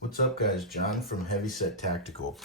What's up, guys? John from Heavysettactical.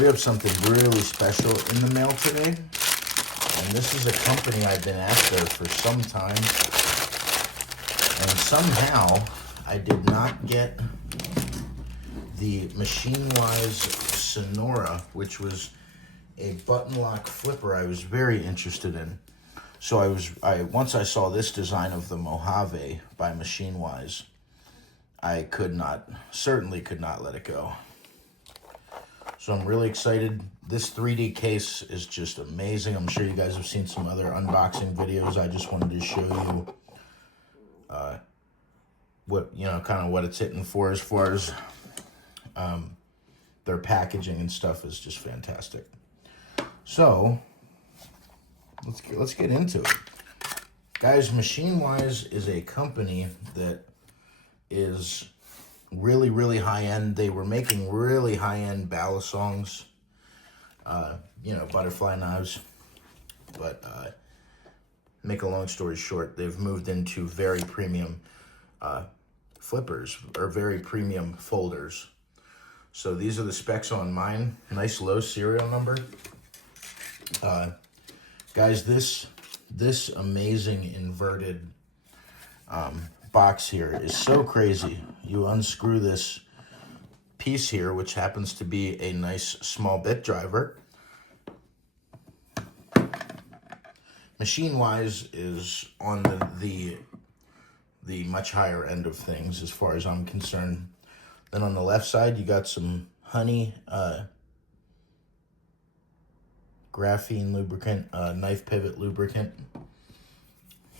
We have something really special in the mail today. And this is a company I've been after for some time. And somehow I did not get the MachineWise Sonora, which was a button lock flipper I was very interested in. So once I saw this design of the Mojave by MachineWise, I certainly could not let it go. So I'm really excited. This 3D case is just amazing. I'm sure you guys have seen some other unboxing videos. I just wanted to show you kind of what it's hitting for as far as their packaging and stuff is just fantastic. So let's get into it. Guys, MachineWise is a company that is really, really high-end. They were making really high-end balisongs, butterfly knives. But make a long story short, they've moved into very premium flippers, or very premium folders. So these are the specs on mine. Nice low serial number. Guys, this amazing inverted box here is so crazy. You unscrew this piece here, which happens to be a nice small bit driver. MachineWise is on the much higher end of things as far as I'm concerned. Then on the left side, you got some honey graphene lubricant, knife pivot lubricant.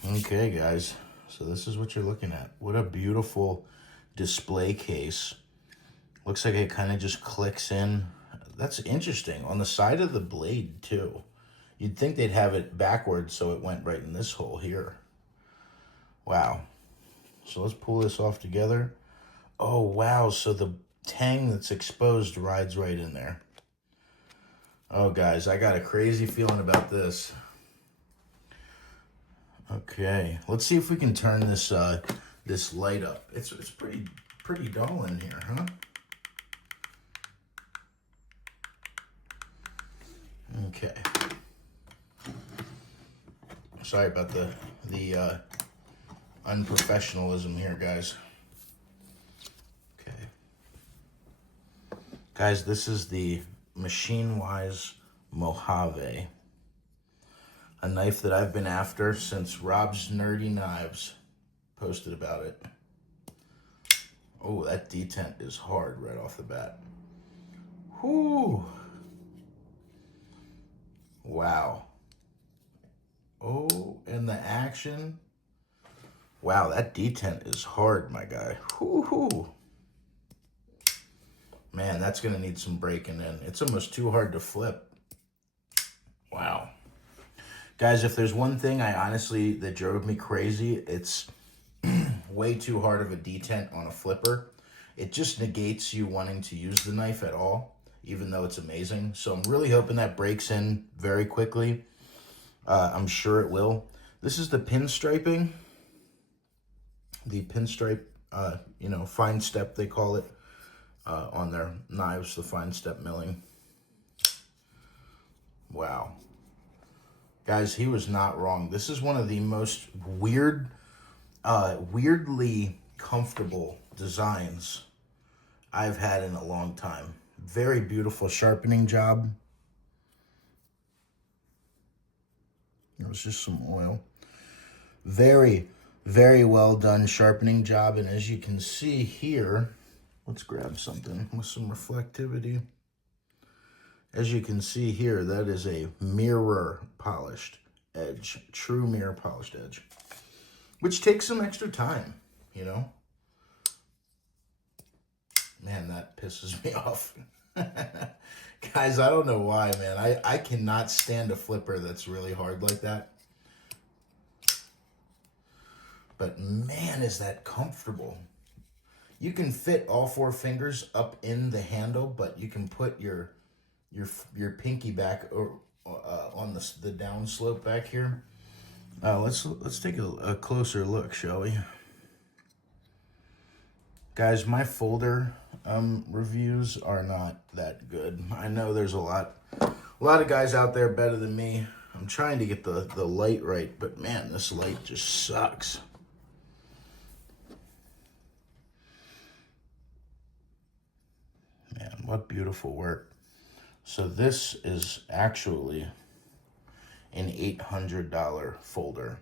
Okay, guys. So this is what you're looking at. What a beautiful display case. Looks like it kind of just clicks in. That's interesting. On the side of the blade, too. You'd think they'd have it backwards so it went right in this hole here. Wow. So let's pull this off together. Oh, wow. So the tang that's exposed rides right in there. Oh, guys, I got a crazy feeling about this. Okay, let's see if we can turn this this light up. It's pretty dull in here, huh? Okay. Sorry about the unprofessionalism here, guys. Okay. Guys, this is the MachineWise Mojave. A knife that I've been after since Rob's Nerdy Knives posted about it. Oh, that detent is hard right off the bat. Whoo! Wow. Oh, and the action. Wow, that detent is hard, my guy. Whoo-hoo. Man, that's gonna need some breaking in. It's almost too hard to flip. Wow. Guys, if there's one thing that drove me crazy, it's way too hard of a detent on a flipper. It just negates you wanting to use the knife at all, even though it's amazing. So I'm really hoping that breaks in very quickly. I'm sure it will. This is the pinstriping. The pinstripe, fine step, they call it, on their knives, the fine step milling. Wow. Guys, he was not wrong. This is one of the most weirdly comfortable designs I've had in a long time. Very beautiful sharpening job. It was just some oil. Very, very well done sharpening job. And as you can see here, let's grab something with some reflectivity. As you can see here, that is a mirror polished edge, true mirror polished edge, which takes some extra time, Man, that pisses me off. Guys, I don't know why, man. I cannot stand a flipper that's really hard like that. But man, is that comfortable. You can fit all 4 fingers up in the handle, but you can put your pinky back on the down slope back here. Let's take a closer look, shall we? Guys, my folder reviews are not that good. I know there's a lot of guys out there better than me. I'm trying to get the light right, but man, this light just sucks. Man, what beautiful work. So this is actually an $800 folder.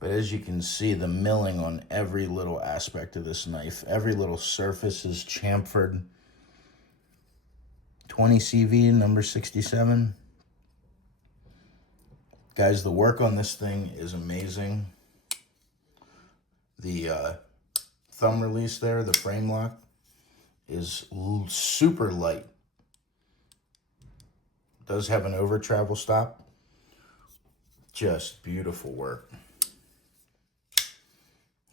But as you can see, the milling on every little aspect of this knife, every little surface is chamfered. 20 CV, number 67. Guys, the work on this thing is amazing. The thumb release there, the frame lock, is super light. Does have an over travel stop. Just beautiful work.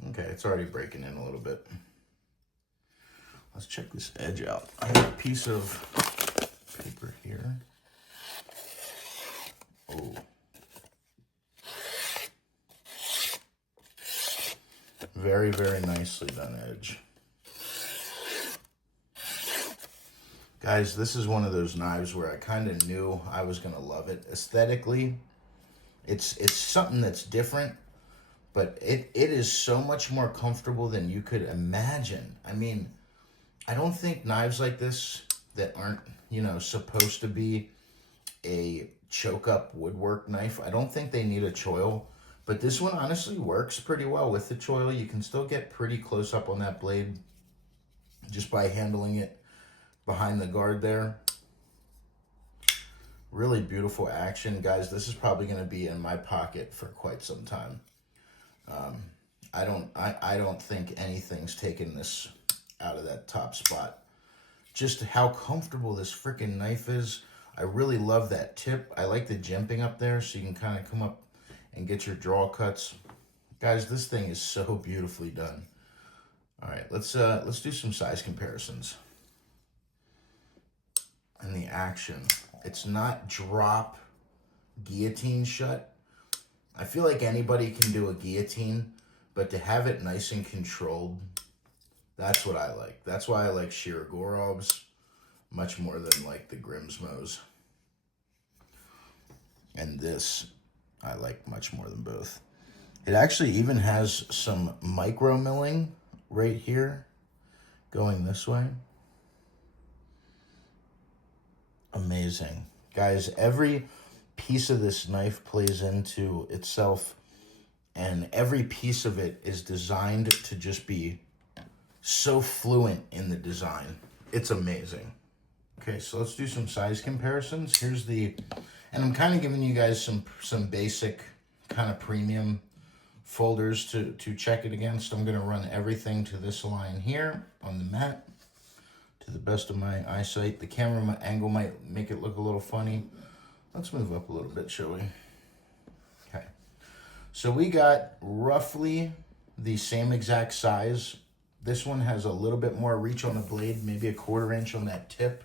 Okay, it's already breaking in a little bit. Let's check this edge out. I have a piece of paper here. Oh. Very, very nicely done edge. Guys, this is one of those knives where I kind of knew I was going to love it. Aesthetically, it's something that's different, but it is so much more comfortable than you could imagine. I mean, I don't think knives like this that aren't, you know, supposed to be a choke-up woodwork knife, I don't think they need a choil. But this one honestly works pretty well with the choil. You can still get pretty close up on that blade just by handling it behind the guard there. Really beautiful action. Guys, this is probably going to be in my pocket for quite some time. I don't think anything's taken this out of that top spot. Just how comfortable this freaking knife is. I really love that tip. I like the jimping up there so you can kind of come up and get your draw cuts. Guys, this thing is so beautifully done. All right, let's do some size comparisons. And the action. It's not drop guillotine shut. I feel like anybody can do a guillotine, but to have it nice and controlled, that's what I like. That's why I like Shirogorovs much more than like the Grimsmos. And this I like much more than both. It actually even has some micro milling right here going this way. Amazing. Guys, every piece of this knife plays into itself, and every piece of it is designed to just be so fluent in the design. It's amazing. Okay, so let's do some size comparisons. Here's the, and I'm kind of giving you guys some basic kind of premium folders to check it against. I'm going to run everything to this line here on the mat to the best of my eyesight. The camera angle might make it look a little funny. Let's move up a little bit, shall we? Okay. So we got roughly the same exact size. This one has a little bit more reach on the blade, maybe a 1/4 inch on that tip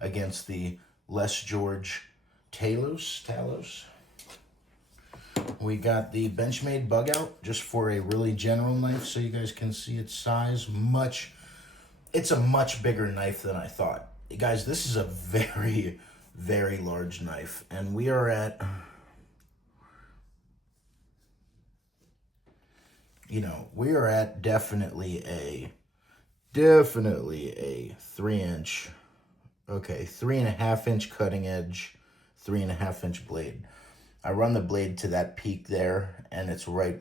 against the Les George Talos. We got the Benchmade bug out just for a really general knife so you guys can see its size. It's a much bigger knife than I thought. Guys, this is a very, very large knife. And we are at, you know, we are at definitely a 3-inch, okay, 3.5-inch cutting edge, 3.5-inch blade. I run the blade to that peak there, and it's right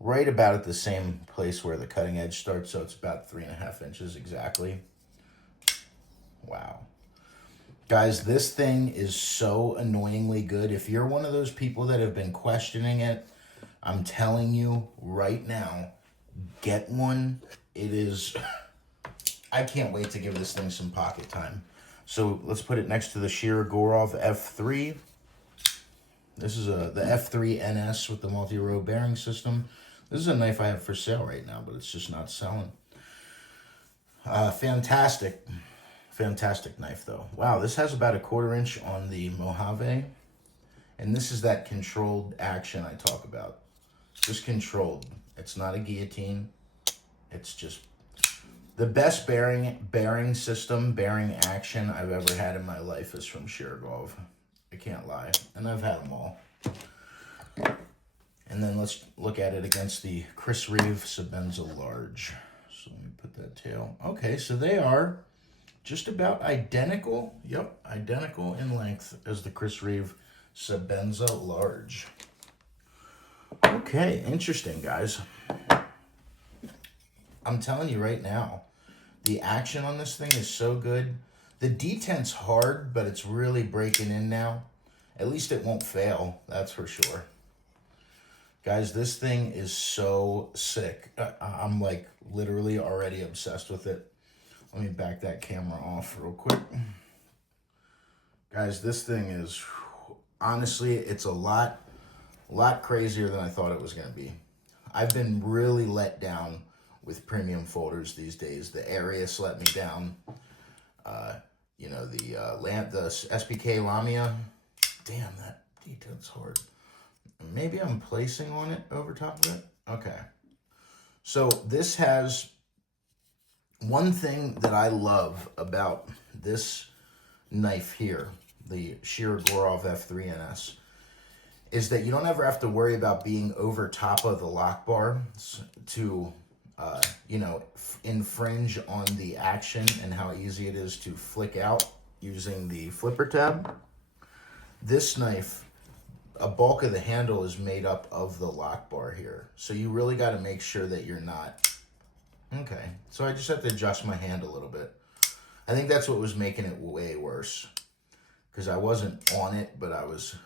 about at the same place where the cutting edge starts, so it's about 3.5 inches exactly. Wow. Guys, this thing is so annoyingly good. If you're one of those people that have been questioning it, I'm telling you right now, get one. It is, I can't wait to give this thing some pocket time. So let's put it next to the Shirogorov F3. This is the F3 NS with the multi-row bearing system. This is a knife I have for sale right now, but it's just not selling. Fantastic knife though. Wow, this has about a 1/4 inch on the Mojave. And this is that controlled action I talk about. Just controlled. It's not a guillotine. It's just The best bearing system, bearing action I've ever had in my life is from Sheargov. I can't lie. And I've had them all. And then let's look at it against the Chris Reeve Sebenza Large. So let me put that tail. Okay, so they are just about identical. Yep, identical in length as the Chris Reeve Sebenza Large. Okay, interesting, guys. I'm telling you right now, the action on this thing is so good. The detent's hard, but it's really breaking in now. At least it won't fail, that's for sure. Guys, this thing is so sick. I'm like literally already obsessed with it. Let me back that camera off real quick. Guys, this thing is, honestly, it's a lot crazier than I thought it was going to be. I've been really let down with premium folders these days. The Arius let me down. You know, the SBK Lamia. Damn, that detail's hard. Maybe I'm placing on it over top of it. Okay. So this has one thing that I love about this knife here, the Shearer Gorov F3NS, is that you don't ever have to worry about being over top of the lock bar to, you know, infringe on the action and how easy it is to flick out using the flipper tab. This knife, a bulk of the handle is made up of the lock bar here. So you really got to make sure that you're not. Okay, so I just have to adjust my hand a little bit. I think that's what was making it way worse. Because I wasn't on it, but I was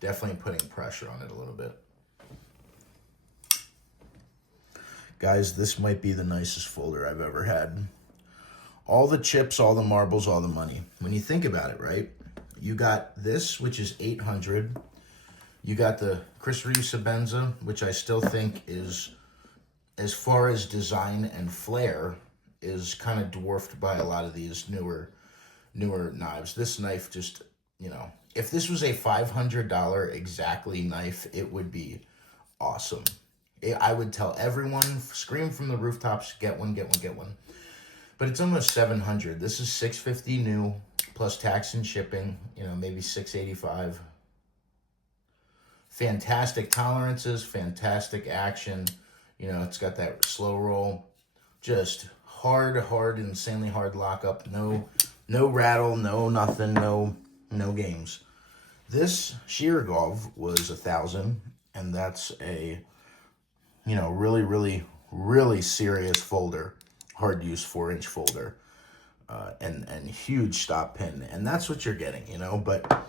definitely putting pressure on it a little bit. Guys, this might be the nicest folder I've ever had. All the chips, all the marbles, all the money. When you think about it, right? You got this, which is $800. You got the Chris Reeve Sebenza, which I still think is, as far as design and flair, is kind of dwarfed by a lot of these newer knives. This knife just, you know, if this was a $500 exactly knife, it would be awesome. I would tell everyone, scream from the rooftops, get one, get one, get one. But it's almost $700. This is $650 new, plus tax and shipping, you know, maybe $685. Fantastic tolerances, fantastic action. You know, it's got that slow roll. Just hard, insanely hard lockup. No rattle, no nothing, no games. This Sheargov was $1,000, and that's a, you know, really serious folder, hard use 4-inch folder, and huge stop pin, and that's what you're getting, you know. But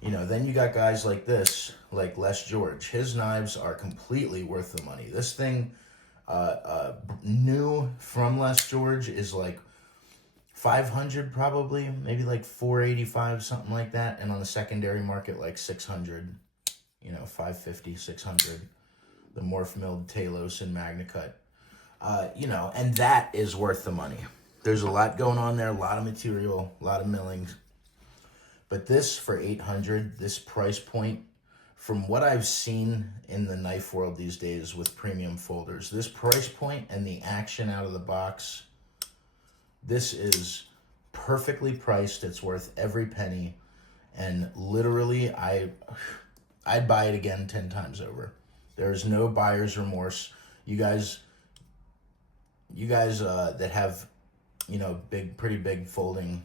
you know, then you got guys like this, like Les George. His knives are completely worth the money. This thing, new from Les George, is like $500 probably, maybe like $485, something like that. And on the secondary market, like $600, you know, $550, $600. The Morph Milled Talos and MagnaCut. You know, and that is worth the money. There's a lot going on there, a lot of material, a lot of millings. But this for $800, this price point, from what I've seen in the knife world these days with premium folders, this price point and the action out of the box, this is perfectly priced. It's worth every penny. And literally, I'd buy it again 10 times over. There's no buyer's remorse. You guys that have, you know, pretty big folding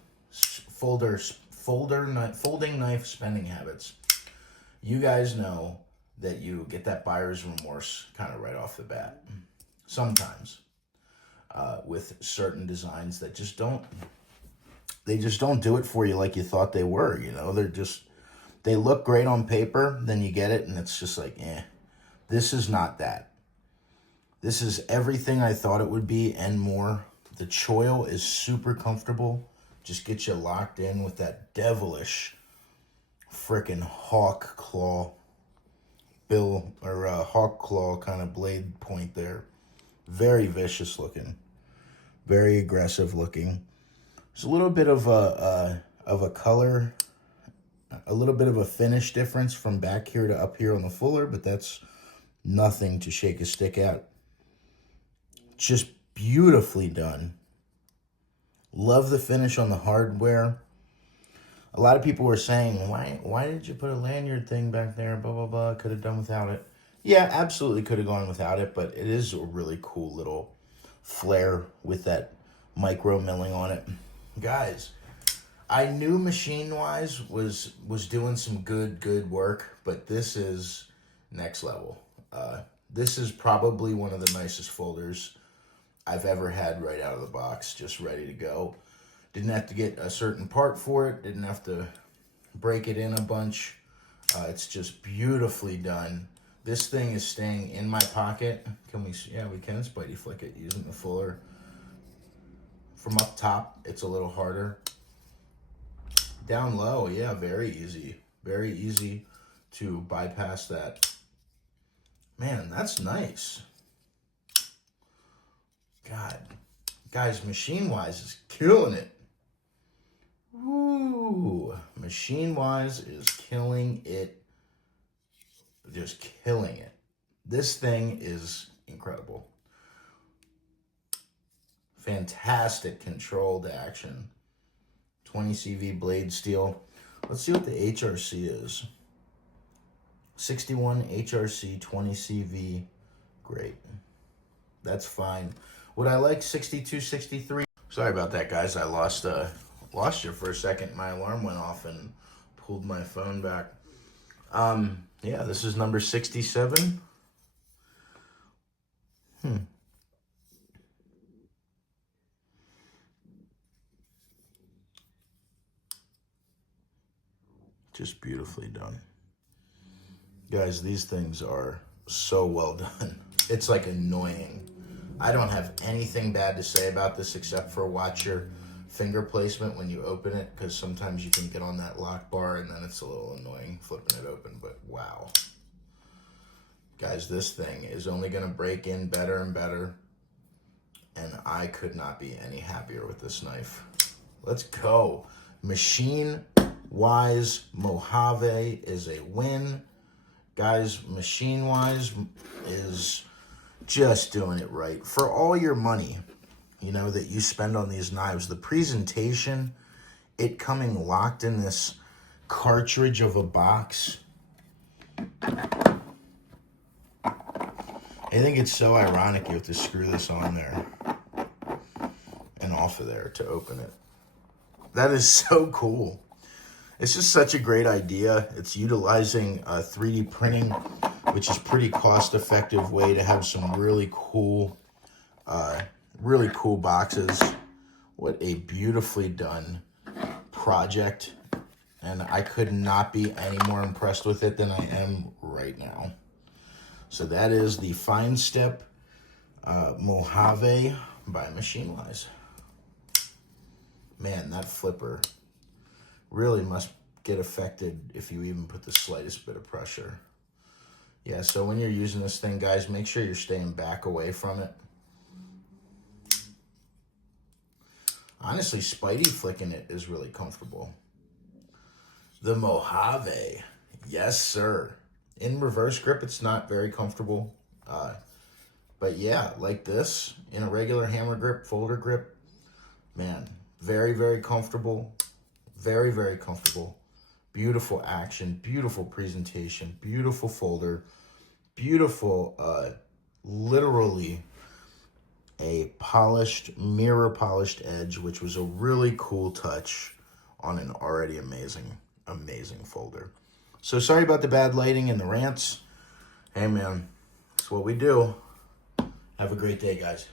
knife spending habits, you guys know that you get that buyer's remorse kind of right off the bat. Sometimes with certain designs that just don't do it for you like you thought they were, you know. They look great on paper, then you get it and it's just like, this is not that. This is everything I thought it would be and more. The choil is super comfortable. Just get you locked in with that devilish frickin' hawk claw kind of blade point there. Very vicious looking, very aggressive looking. There's a little bit of a color, a little bit of a finish difference from back here to up here on the fuller, but that's nothing to shake a stick at. Just beautifully done. Love the finish on the hardware. A lot of people were saying, why did you put a lanyard thing back there? Blah, blah, blah. Could have done without it. Yeah, absolutely could have gone without it, but it is a really cool little flare with that micro milling on it. Guys, I knew MachineWise was doing some good work, but this is next level. This is probably one of the nicest folders I've ever had right out of the box, just ready to go. Didn't have to get a certain part for it. Didn't have to break it in a bunch. It's just beautifully done. This thing is staying in my pocket. Can we? Yeah, we can Spidey flick it using the fuller. From up top, it's a little harder. Down low, yeah, very easy. Very easy to bypass that. Man, that's nice. God. Guys, MachineWise is killing it. Ooh, MachineWise is killing it. Just killing it. This thing is incredible. Fantastic controlled action. 20 CV blade steel. Let's see what the HRC is. 61 HRC, 20 CV. Great. That's fine. Would I like 62, 63? Sorry about that, guys. I lost you for a second. My alarm went off and pulled my phone back. Yeah, this is number 67. Just beautifully done. Guys, these things are so well done. It's like annoying. I don't have anything bad to say about this except for watch your finger placement when you open it, because sometimes you can get on that lock bar and then it's a little annoying flipping it open, but wow. Guys, this thing is only going to break in better and better, and I could not be any happier with this knife. Let's go. MachineWise Mojave is a win. Guys, MachineWise is just doing it right. For all your money, you know, that you spend on these knives, the presentation, it coming locked in this cartridge of a box. I think it's so ironic you have to screw this on there and off of there to open it. That is so cool. It's just such a great idea. It's utilizing 3D printing, which is pretty cost-effective way to have some really cool boxes. What a beautifully done project. And I could not be any more impressed with it than I am right now. So that is the Fine Step Mojave by MachineWise. Man, that flipper really must get affected if you even put the slightest bit of pressure. Yeah, so when you're using this thing, guys, make sure you're staying back away from it. Honestly, Spidey flicking it is really comfortable. The Mojave, yes, sir. In reverse grip, it's not very comfortable. But yeah, like this, in a regular hammer grip, folder grip, man, very, very comfortable. Very, very comfortable. Beautiful action, beautiful presentation, beautiful folder, beautiful, literally a polished, mirror polished edge, which was a really cool touch on an already amazing folder. So sorry about the bad lighting and the rants. Hey man, that's what we do. Have a great day, guys.